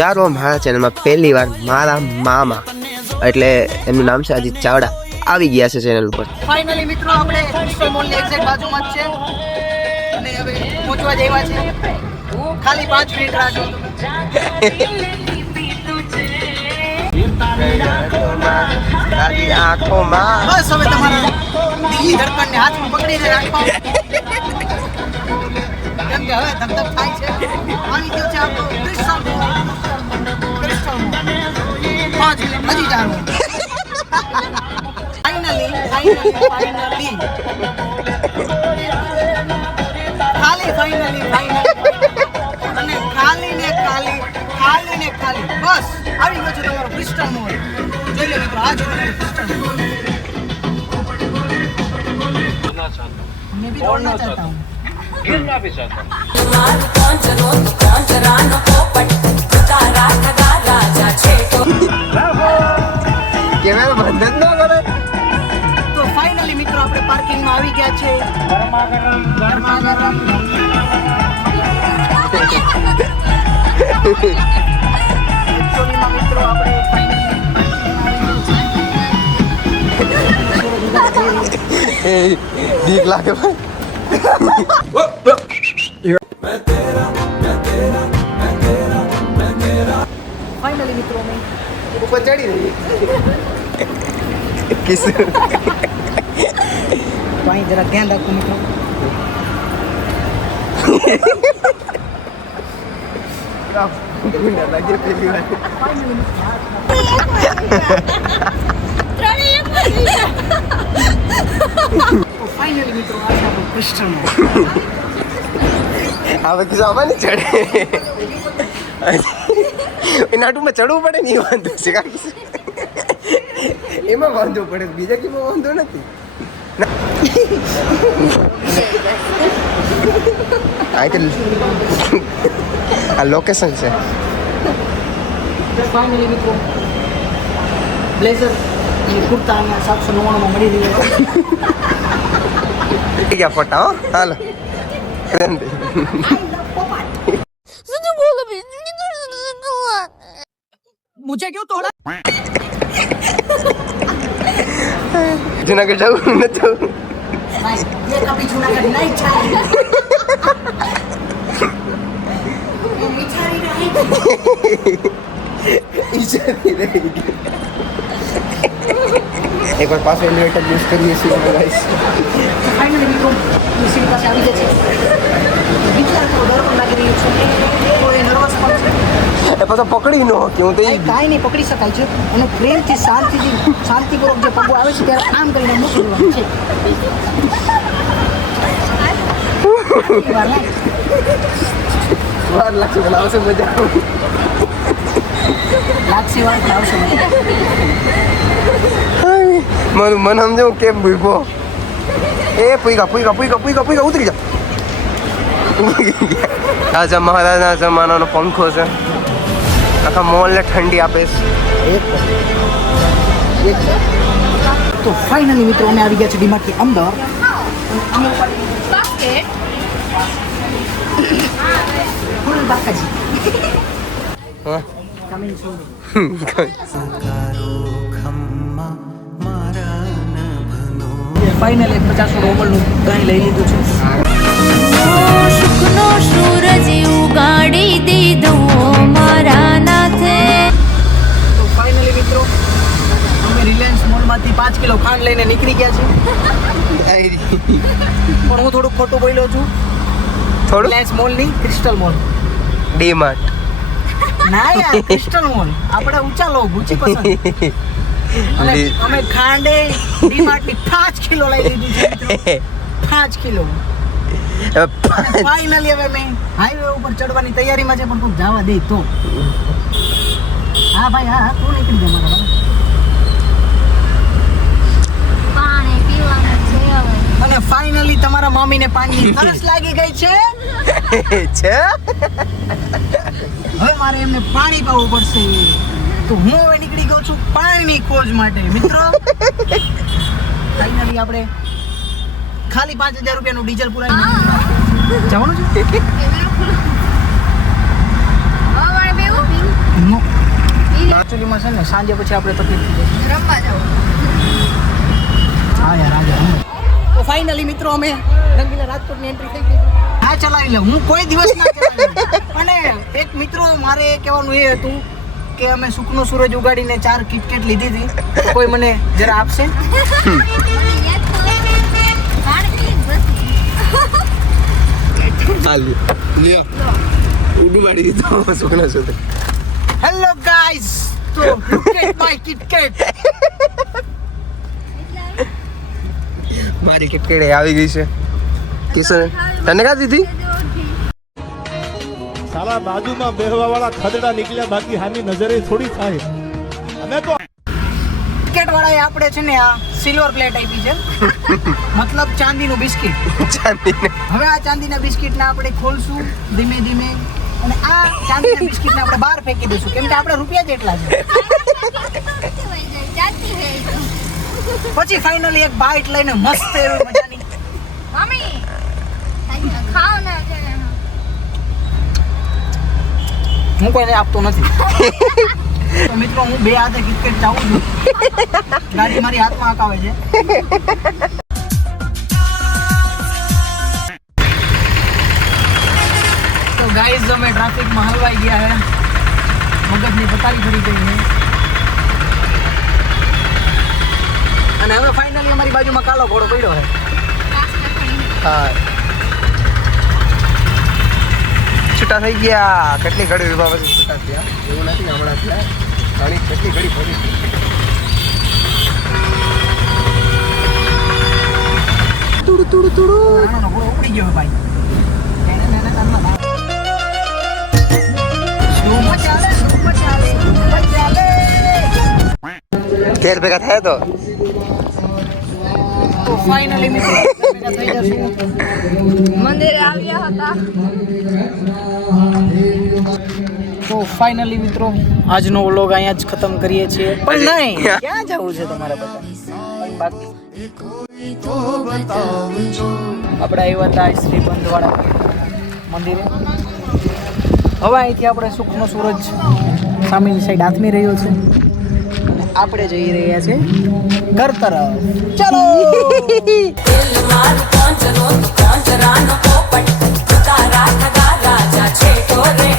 ચારો મારા ચેનલમાં પહેલી વાર મારા મામા એટલે એમનું નામ છે અજીત ચાવડા આવી ગયા છે ચેનલ ઉપર. ફાઇનલી મિત્રો આપણે ક્રિસ્ટલ મોલની એક્ઝેક્ટ બાજુમાં જ છે અને હવે પહોંચવા જ આવ્યા છે. ખાલી 5 મિનિટ રાહ જો. આંખોમાં બસ હવે તમારા દિલ્હી ધડકણને હાથમાં પકડીને રાખો કેમ કે હવે ધક ધક થાય છે. આવી ગયો છે આપણો ક્રિસ્ટલ મોલ. 5 મિનિટ હજી જાણવું. ફાઇનલી અને ખાલી ને ખાલી બસ આવી ગયો છે તમારો ક્રિસ્ટલ મોલ. જોઈ લો મિત્રો આ જોઈ લો ક્રિસ્ટલ મોલ. मैं भी दौड़ना चाहता हूँ. गिरना भी चाहता हूँ. કેમેરા બંધ જ ન કરે. તો ફાઇનલી મિત્રો આપણે પાર્કિંગમાં આવી ગયા છે. એકચ્યુઅલીમાં મિત્રો આપણે બીક લાગે ફાઇનલી મિત્રો અમે ઉપર ચડી રહી કિસ તો અહીં જરા ધ્યાન રાખો મિત્રો. લાગે પેલી વાર ફાઇનલી મિત્રો આ છે આપણો ક્રિસ્ટલ મોલ. હવે કિસ આવવાની ચડે એના આટુમાં ચડવું પડે ને એ વાંધો છે કાંઈ એમાં વાંધો પડે બીજા કેમાં વાંધો નથી. આ લોકેશન છે. ફાઇનલી મિત્રો બ્લેઝર અને કુર્તા અને 799 માં મળી રહ્યા છે. ગયા ફોટા હો હાલો. मुझे क्यों तोड़ा? જુનાગઢ જવું નથી. नहीं, ये कभी जूनागढ़ नहीं जाएगा. मैं मिठाई रहेगी. એક વાર પાછો એલિવેટર યુઝ કરીએ છીએ ગાઈસ. ફાઇનલી મિત્રો સીટ પાસે આવી જાય છે. વિચાર કરો ડર પણ લાગી રહ્યો છે. કોઈ નર્વસ પણ છે. એ પાછો પકડી નો કે હું તો કાંઈ નહીં પકડી શકાય છે અને પ્રેમથી શાંતિપૂર્વક જે પગો આવે છે ત્યારે આમ કરીને મૂકી દેવાનું છે. વાર લાગશે પણ આવશે મજા. લાગશે વાર પણ આવશે મજા. મારું મન સમજાવું કેમ ભૂખો એ પૂઈકા ઉતરી જા. રાજા મહારાજના જમાનાનો પંખો છે. આખા મોલને ઠંડી આપે છે. તો ફાઇનલી મિત્રો અમે આવી ગયા છે ડીમાર્ટની અંદર. ફૂલ બાકાજી હા કમિંગ સૂન. ફાઇનલી 50 રોબલનું દહીં લઈ લીધું છે. શુકનો સૂરજ ઉગાડી દીધો મારા નાથે. તો ફાઇનલી મિત્રો અમે રિલાયન્સ મોલમાંથી 5 કિલો ખાંડ લઈને નીકળી ગયા છીએ. પણ હું થોડુંક ખોટું બોલ્યો છું. થોડું રિલાયન્સ મોલની ક્રિસ્ટલ મોલ ડીમાર્ટ. ના યાર ક્રિસ્ટલ મોલ આપણે ઊંચા લોગ ઊંચી પસંદ. અને અમે ખાંડે ડીમાર્ટની 5 કિલો લઈ લીધી છે મિત્રો. 5 કિલો. ફાઇનલી હવે મેં હાઈવે ઉપર ચડવાની તૈયારીમાં છે પણ કોઈ જવા દે તો. હા ભાઈ હા તું નીકળી જા મારા ભાઈ. પાણી પીવાનું છે હવે. અને ફાઇનલી તમારા મમ્મીને પાણીની તરસ લાગી ગઈ છે. હવે મારે એમને પાણી પાવું પડશે. તો હું હવે નીકળી ગયો છું પાણીની ખોજ માટે મિત્રો. ફાઇનલી આપણે ખાલી 5000 રૂપિયાનું ડીઝલ પુરાવી જવાનું છે. ને સાંજે પછી આપણે તકલીફ થઈ જશે. રમવા જાવ. હા યાર આજે તો ફાઇનલી મિત્રો અમે રંગીલા રાજકોટની એન્ટ્રી થઈ ગઈ. આ ચલાવી લઉં હું કોઈ દિવસ ના ચલાવી અને એક મિત્રો મારે કહેવાનું એ હતું કે અમે સુખનો સૂરજ ઉગાડીને 4 કિટકેટ લીધી હતી તો કોઈ મને જરા આપશે. મને યાદ તો બાળકી જ બસ. હાલ લ્યો ઉડું મારી દીધો સુખના સુધે. હેલો ગાઈઝ તો લુક એટ માય કિટકેટ. મારી કિટકેટ આવી ગઈ છે. કિશન તને કા દીધી? સાલા બાજુમાં બેહવા વાળા ખદડા નીકળ્યા બાકી હાની નજરે થોડી થાય. અમે તો કિટકેટ વાળાએ આપણે છે ને આ સિલ્વર પ્લેટ આપી છે મતલબ ચાંદીનું બિસ્કિટ. ચાંદીને હવે આ ચાંદીના બિસ્કિટને આપણે ખોલશું ધીમે ધીમે અને આ ચાંદીના બિસ્કિટને આપણે બહાર ફેંકી દઈશું કેમ કે આપણે રૂપિયા જ એટલા છે. જાતી હોય તો. પછી ફાઇનલી એક બાઈટ લઈને મસ્ત એવી મજાની મમ્મી ખાઓ ના કે હું કોઈને આપતો નથી. તો મિત્રો હું બે હાથે કિટકેટ ચાવું છું. ગાડી મારી હાથમાં હકાવે છે. તો ગાઈઝ અમે ટ્રાફિકમાં હલવાઈ ગયા હે. મગજની પથારી ફરી ગઈ છે અને હવે ફાઇનલી અમારી બાજુમાં કાલો ઘોડો પડ્યો છે. હા છૂટા થઈ ગયા. કેટલી ઘડી વિભા પછી છૂટા થયા એવું નથી ને હમણાં થયા ઘણી કેટલી ઘડી પડી. તુડુ તુડુ તુડુ નાનો ઘોડો ઉપડી ગયો ભાઈ. સ્લોમાં ચાલે, સ્લોમાં ચાલે, સ્લોમાં ચાલે. તેલ ભેગા થયા તો તો ફાઇનલી મિત્રો ભેગા થઈ જશું. મંદિરે આવ્યા હતા. તો ફાઇનલી મિત્રો આજનો વ્લોગ અહીંયા જ ખતમ કરીએ છીએ. પણ નહીં ક્યાં જવું છે તમારે બધા? પણ બાકી આપણે આવ્યા હતા શ્રી બંધવાડા મંદિરે. હવે અહીંથી આપણે સુખનો સૂરજ સામેની સાઈડ આથમી રહ્યો છે અને આપણે જઈ રહ્યા છે ઘર તરફ. ચલો કોણ ચરો કોણ ચરાનો પોપટ તારા ઠગા રાજા છે તો રે